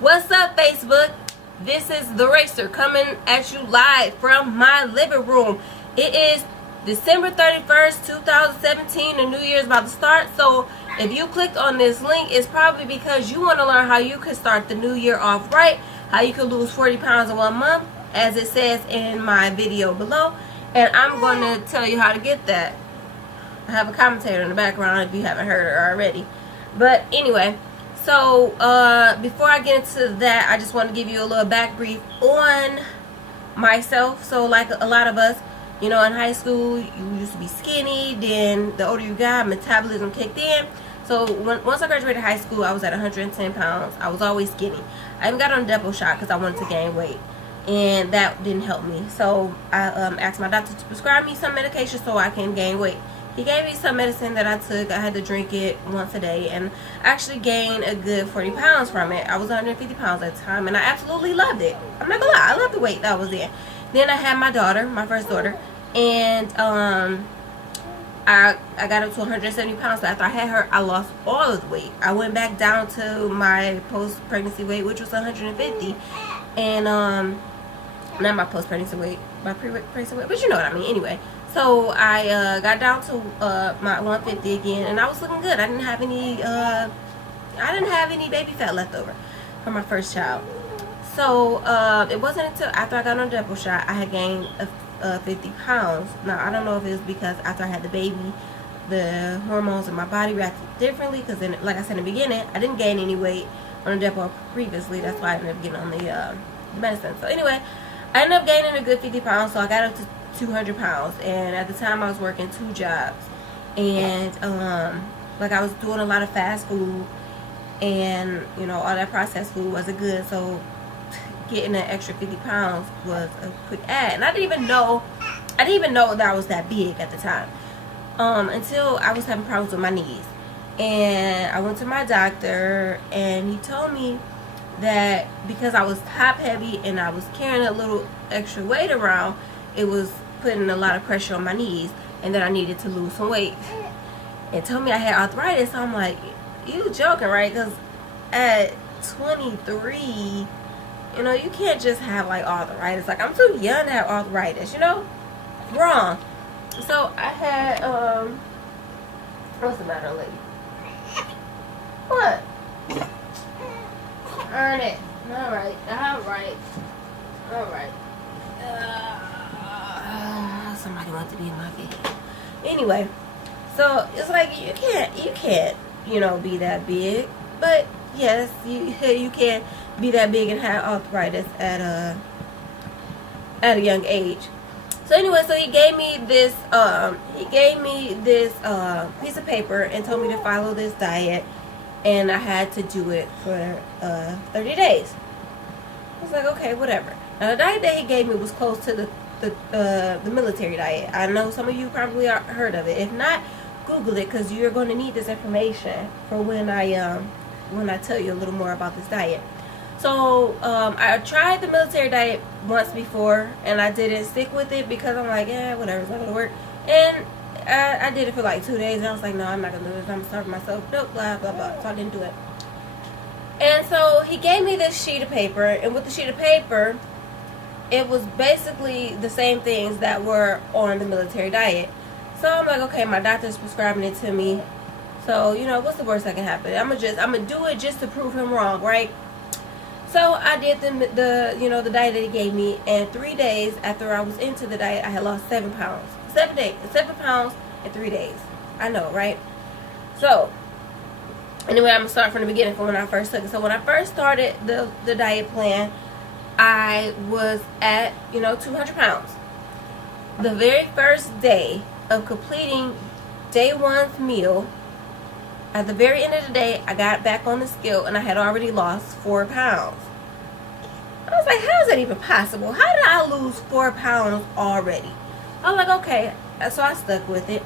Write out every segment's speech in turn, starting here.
What's up, Facebook? This is the Racer coming at you live from my living room. It is December 31st, 2017. The new year is about to start. So if you clicked on this link, it's probably because you want to learn how you can start the new year off right, how you can lose 40 pounds in 1 month, as it says in my video below. And I'm going to tell you how to get that. I have a commentator in the background if you haven't heard her already. But anyway, so before I get into that, I just want to give you a little back brief on myself. So like a lot of us, you know, in high school, you used to be skinny. Then the older you got, metabolism kicked in. So once I graduated high school, I was at 110 pounds. I was always skinny. I even got on a depot shot because I wanted to gain weight. And that didn't help me. So I asked my doctor to prescribe me some medication so I can gain weight. He gave me some medicine that I took. I had to drink it once a day, and I actually gained a good 40 pounds from it. I was 150 pounds at the time, and I absolutely loved it. I'm not gonna lie, I loved the weight that I was in. Then I had my daughter, my first daughter, and I got up to 170 pounds. So after I had her, I lost all of the weight. I went back down to my post-pregnancy weight, which was 150, and not my post-pregnancy weight, my pre-pregnancy weight, but you know what I mean. Anyway. So I got down to my 150 again, and I was looking good. I didn't have any baby fat left over from my first child. So it wasn't until after I got on the depot shot I had gained 50 pounds. Now I don't know if it was because after I had the baby, the hormones in my body reacted differently. Because then, like I said in the beginning, I didn't gain any weight on the depot previously. That's why I ended up getting on the medicine. So anyway, I ended up gaining a good 50 pounds. So I got up to 200 pounds, and at the time I was working 2 jobs, and like I was doing a lot of fast food, and you know, all that processed food wasn't good. So getting an extra 50 pounds was a quick add, and I didn't even know that I was that big at the time, until I was having problems with my knees. And I went to my doctor, and he told me that because I was top heavy and I was carrying a little extra weight around, it was putting a lot of pressure on my knees, and that I needed to lose some weight. And told me I had arthritis. So I'm like, you joking, right? Because at 23, you know, you can't just have like arthritis. Like, I'm too young to have arthritis, you know? Wrong. So I had what's the matter, lady? What? Earn it. Alright. Somebody wants to be in my video. Anyway, so it's like you can't, you know, be that big. But yes, you can be that big and have arthritis at a young age. So anyway, so he gave me this piece of paper and told me to follow this diet, and I had to do it for 30 days. I was like, okay, whatever. Now the diet that he gave me was close to the military diet. I know some of you probably heard of it. If not, Google it, because you're going to need this information for when I tell you a little more about this diet. So I tried the military diet once before, and I didn't stick with it because I'm like, yeah, whatever, it's not going to work. And I did it for like 2 days, and I was like, no, I'm not going to do this. I'm starving myself. Nope, blah, blah, blah. So I didn't do it. And so he gave me this sheet of paper, and with the sheet of paper, it was basically the same things that were on the military diet. So I'm like, okay, my doctor's prescribing it to me. So, you know, what's the worst that can happen? I'm gonna do it just to prove him wrong, right? So I did the diet that he gave me, and 3 days after I was into the diet, I had lost 7 pounds. 7 pounds in 3 days. I know, right? So anyway, I'm gonna start from the beginning, from when I first took it. So when I first started the diet plan, I was at, 200 pounds. The very first day of completing day 1's meal, at the very end of the day, I got back on the scale, and I had already lost 4 pounds. I was like, how is that even possible? How did I lose 4 pounds already? I was like, okay. So I stuck with it.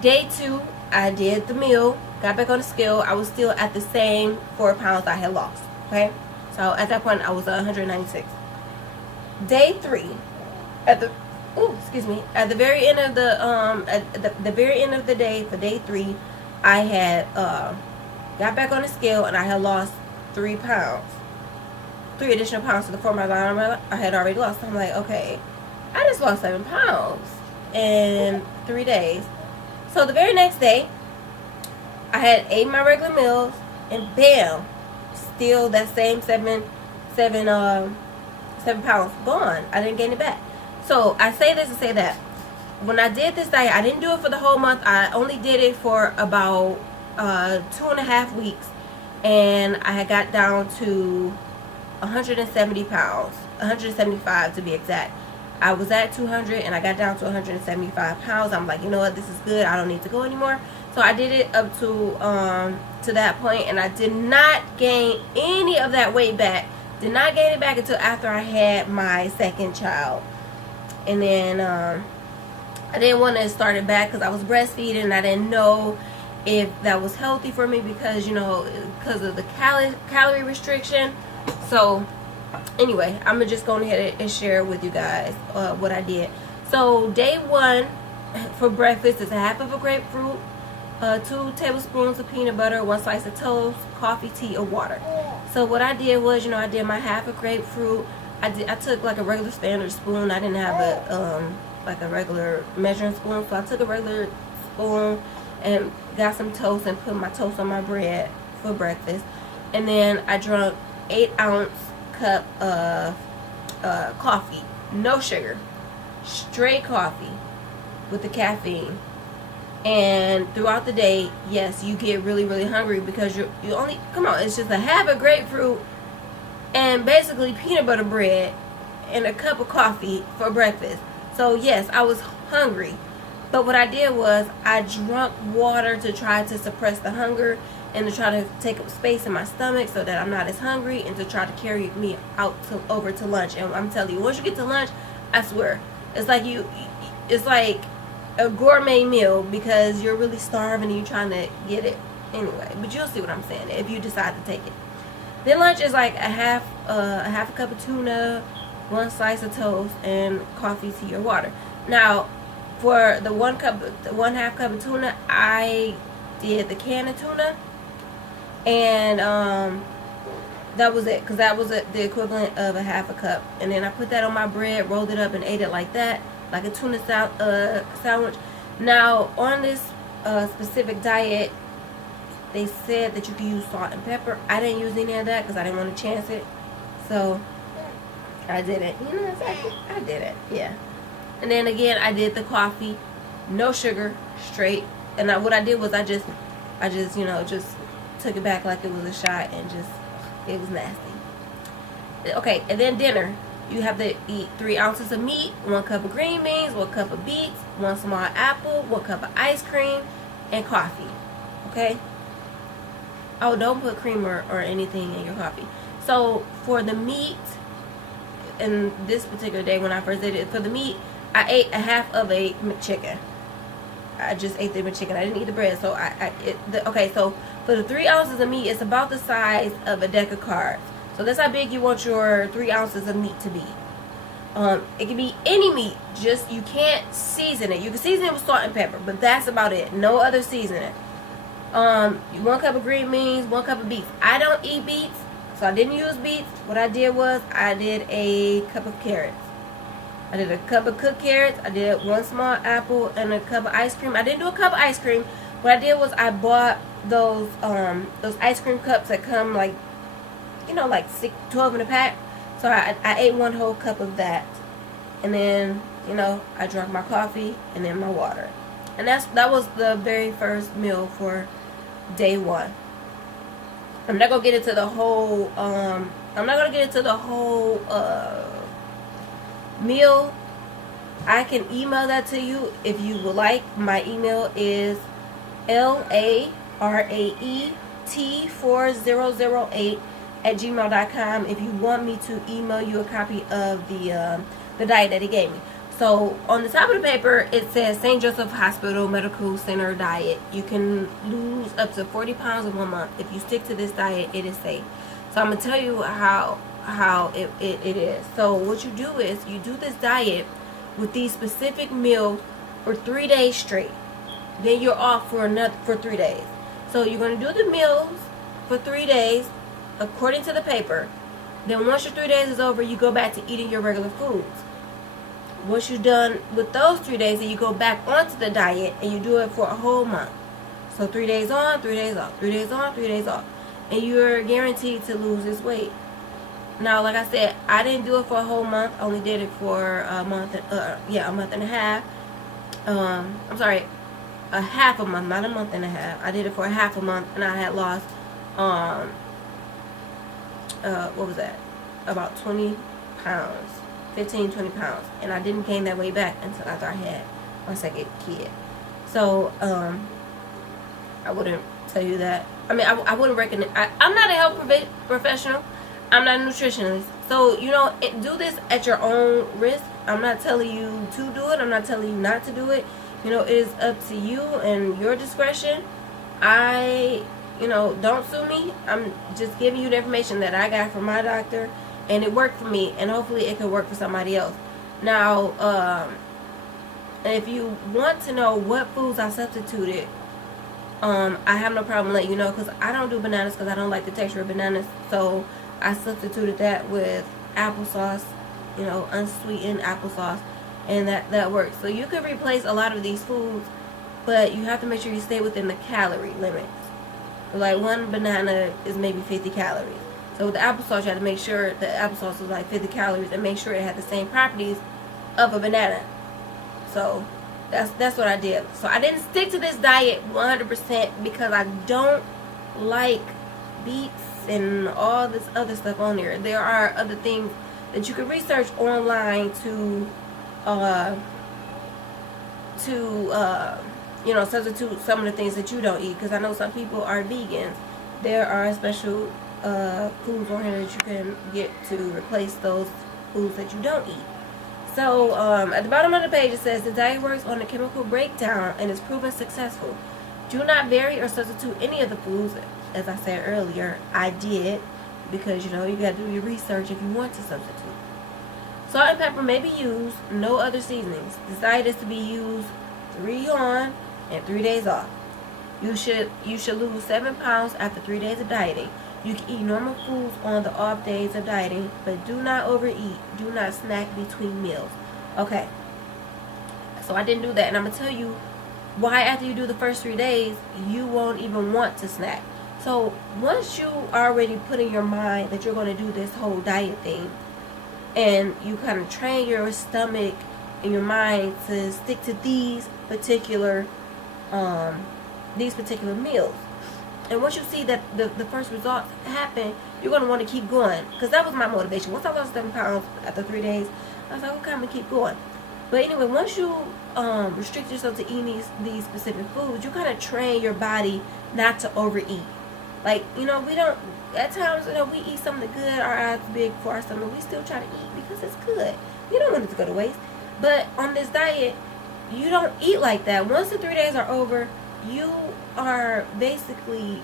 Day 2, I did the meal, got back on the scale. I was still at the same 4 pounds I had lost. Okay? So at that point, I was 196. Day 3, at the very end of the very end of the day for day 3, I had got back on the scale, and I had lost 3 pounds. 3 additional pounds to the 4 miles I had already lost. So I'm like, okay, I just lost 7 pounds in 3 days. So the very next day, I had ate my regular meals, and bam, still that same 7 pounds gone. I didn't gain it back. So I say this to say that when I did this diet, I didn't do it for the whole month. I only did it for about 2.5 weeks, and I had got down to 170 pounds, 175 to be exact. I was at 200 and I got down to 175 pounds. I'm like, you know what, this is good. I don't need to go anymore. So I did it up to that point, and I did not gain any of that weight back. Did not gain it back until after I had my second child. And then I didn't want to start it back because I was breastfeeding, and I didn't know if that was healthy for me because, you know, because of the calorie restriction. So anyway, I'm just going ahead and share with you guys what I did. So day 1 for breakfast is a half of a grapefruit, 2 tablespoons of peanut butter, 1 slice of toast, coffee, tea, or water. So what I did was, you know, I did my half a grapefruit. I took like a regular standard spoon. I didn't have a like a regular measuring spoon, so I took a regular spoon and got some toast and put my toast on my bread for breakfast. And then I drank 8-ounce cup of coffee, no sugar, straight coffee with the caffeine. And throughout the day, yes, you get really, really hungry because you only, come on, it's just a half a grapefruit and basically peanut butter bread and a cup of coffee for breakfast. So yes, I was hungry, but what I did was I drank water to try to suppress the hunger and to try to take up space in my stomach so that I'm not as hungry, and to try to carry me out over to lunch. And I'm telling you, once you get to lunch, I swear, it's like a gourmet meal because you're really starving and you're trying to get it anyway. But you'll see what I'm saying if you decide to take it. Then lunch is like a half a cup of tuna, 1 slice of toast, and coffee, tea, or water. Now, for the 1/2 cup of tuna, I did the can of tuna, and that was it, because that was the equivalent of a half a cup. And then I put that on my bread, rolled it up, and ate it like that, like a tuna sandwich. Now, on this specific diet, they said that you can use salt and pepper. I didn't use any of that because I didn't want to chance it, so I didn't. You know exactly, I did it, yeah. And then again, I did the coffee, no sugar, straight. And what I did was I just you know, just took it back like it was a shot, and just, it was nasty. Okay, and then dinner, you have to eat 3 ounces of meat, 1 cup of green beans, 1 cup of beets, 1 small apple, 1 cup of ice cream, and coffee. Okay. Oh, don't put cream or anything in your coffee. So for the meat, in this particular day when I first did it, for the meat, I ate a half of a McChicken. I just ate the McChicken. I didn't eat the bread. So okay, so for the 3 ounces of meat, it's about the size of a deck of cards. So that's how big you want your 3 ounces of meat to be. It can be any meat, just you can't season it. You can season it with salt and pepper, but that's about it. No other seasoning. 1 cup of green beans, 1 cup of beets. I don't eat beets, so I didn't use beets. What I did was I did a cup of carrots. I did a cup of cooked carrots. I did 1 small apple and a cup of ice cream. I didn't do a cup of ice cream. What I did was I bought those ice cream cups that come like, you know, like 12 in a pack. So I ate 1 whole cup of that, and then, you know, I drank my coffee and then my water, and that was the very first meal for day 1. I'm not gonna get into the whole meal. I can email that to you if you would like. My email is LARAET4008@gmail.com if you want me to email you a copy of the diet that he gave me. So on the top of the paper, it says St. Joseph Hospital Medical Center diet. You can lose up to 40 pounds in 1 month. If you stick to this diet, it is safe. So I'm going to tell you how it is. So what you do is you do this diet with these specific meals for 3 days straight. Then you're off for 3 days. So you're going to do the meals for 3 days according to the paper. Then once your 3 days is over, you go back to eating your regular foods. Once you're done with those 3 days, then you go back onto the diet and you do it for a whole month. So 3 days on, 3 days off, 3 days on, 3 days off. And you're guaranteed to lose this weight. Now, like I said, I didn't do it for a whole month. I only did it for a month, a month and a half. I'm sorry, a half a month, not a month and a half. I did it for a half a month, and I had lost, what was that? About 20 pounds, 15, 20 pounds. And I didn't gain that weight back until after I had my second kid. So, I wouldn't tell you that. I mean, I wouldn't recommend. I'm not a health professional. I'm not a nutritionist. So, do this at your own risk. I'm not telling you to do it. I'm not telling you not to do it. It is up to you and your discretion. Don't sue me. I'm just giving you the information that I got from my doctor, and it worked for me, and hopefully it could work for somebody else. Now, if you want to know what foods I substituted, I have no problem letting you know, because I don't do bananas because I don't like the texture of bananas. So I substituted that with applesauce, unsweetened applesauce, and that works. So you can replace a lot of these foods, but you have to make sure you stay within the calorie limits. Like one banana is maybe 50 calories. So with the applesauce, you have to make sure the applesauce was like 50 calories and make sure it had the same properties of a banana. So that's what I did. So I didn't stick to this diet 100% because I don't like beets and all this other stuff on there. There are other things that you can research online to substitute some of the things that you don't eat. Because I know some people are vegans. There are special foods on here that you can get to replace those foods that you don't eat. So at the bottom of the page it says the diet works on the chemical breakdown and is proven successful. Do not vary or substitute any of the foods. As I said earlier, I did, because you got to do your research if you want to substitute. Salt and pepper may be used, no other seasonings. This diet is to be used 3 on and 3 days off. You should lose 7 pounds after 3 days of dieting. You can eat normal foods on the off days of dieting, but do not overeat. Do not snack between meals. Okay, so I didn't do that, and I'm going to tell you why after you do the first 3 days, you won't even want to snack. So once you already put in your mind that you're going to do this whole diet thing, and you kind of train your stomach and your mind to stick to these particular meals, and once you see that the first results happen, you're going to want to keep going. Because that was my motivation. Once I lost 7 pounds after 3 days, I was like, okay, I'm going to keep going. But anyway, once you restrict yourself to eating these specific foods, you kind of train your body not to overeat. Like, we don't, at times, we eat something good, our eyes big for our stomach, we still try to eat because it's good. You don't want it to go to waste. But on this diet, you don't eat like that. Once the 3 days are over, you are basically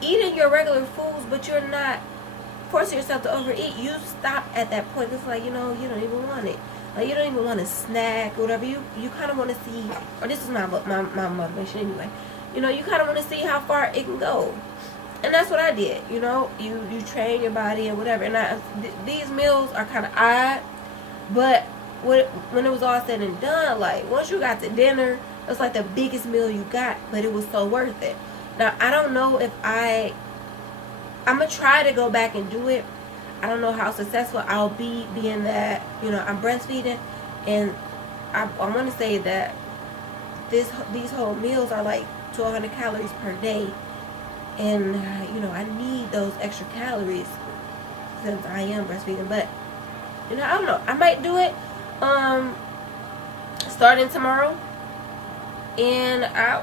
eating your regular foods, but you're not forcing yourself to overeat. You stop at that point. It's like, you don't even want it. Like, you don't even want to snack or whatever. You kind of want to see, or this is my motivation anyway. You kind of want to see how far it can go. And that's what I did. You train your body and whatever. And these meals are kind of odd, but when it was all said and done, like, once you got to dinner, it's like the biggest meal you got, but it was so worth it. Now, I don't know if I'm going to try to go back and do it. I don't know how successful I'll be, being that, I'm breastfeeding. And I want to say that these whole meals are like 1,200 calories per day. And, I need those extra calories since I am breastfeeding. But, I don't know. I might do it starting tomorrow. And I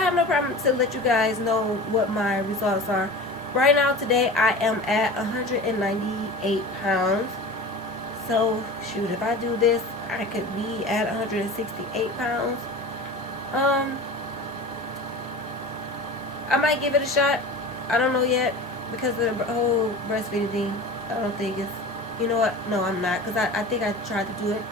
have no problem to let you guys know what my results are. Right now, today, I am at 198 pounds. So, shoot, if I do this, I could be at 168 pounds. I might give it a shot. I don't know yet, because of the whole breastfeeding thing. I don't think it's, you know what? No, I'm not, because I think I tried to do it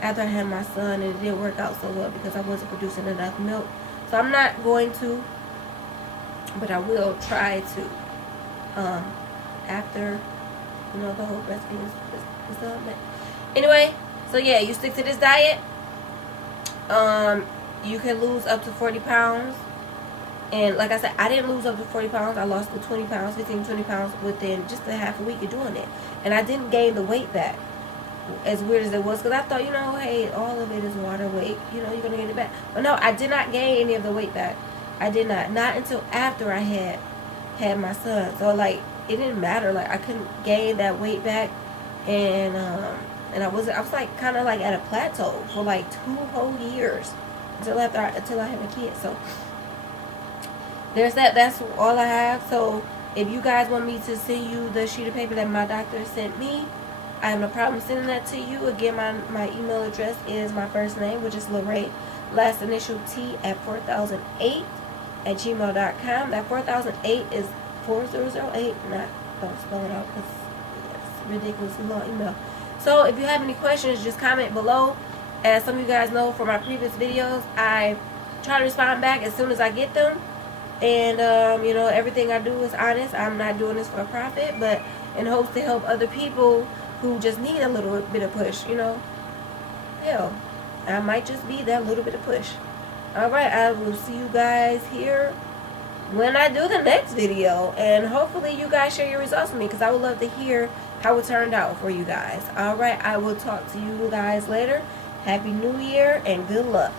after I had my son, and it didn't work out so well because I wasn't producing enough milk. So I'm not going to, but I will try to after, you know, the whole breastfeeding is done. But anyway, so yeah, you stick to this diet. You can lose up to 40 pounds. And like I said, I didn't lose up to 40 pounds. I lost the 20 pounds, 15, 20 pounds within just a half a week of doing it. And I didn't gain the weight back. As weird as it was, because I thought, you know, hey, all of it is water weight. You know, you're going to get it back. But no, I did not gain any of the weight back. I did not. Not until after I had my son. So, like, it didn't matter. Like, I couldn't gain that weight back. And I was like, kind of like at a plateau for like 2 whole years. Until I had a kid. So, there's that. That's all I have. So, if you guys want me to send you the sheet of paper that my doctor sent me, I have no problem sending that to you. Again, my email address is my first name, which is Lorraine, last initial T at 4008 at gmail.com. That 4008 is 4008. Don't spell it out because it's ridiculously long email. So if you have any questions, just comment below. As some of you guys know from my previous videos, I try to respond back as soon as I get them. And, you know, everything I do is honest. I'm not doing this for a profit, but in hopes to help other people who just need a little bit of push, you know. Hell, I might just be that little bit of push. Alright, I will see you guys here when I do the next video. And hopefully you guys share your results with me, because I would love to hear how it turned out for you guys. Alright, I will talk to you guys later. Happy New Year and good luck.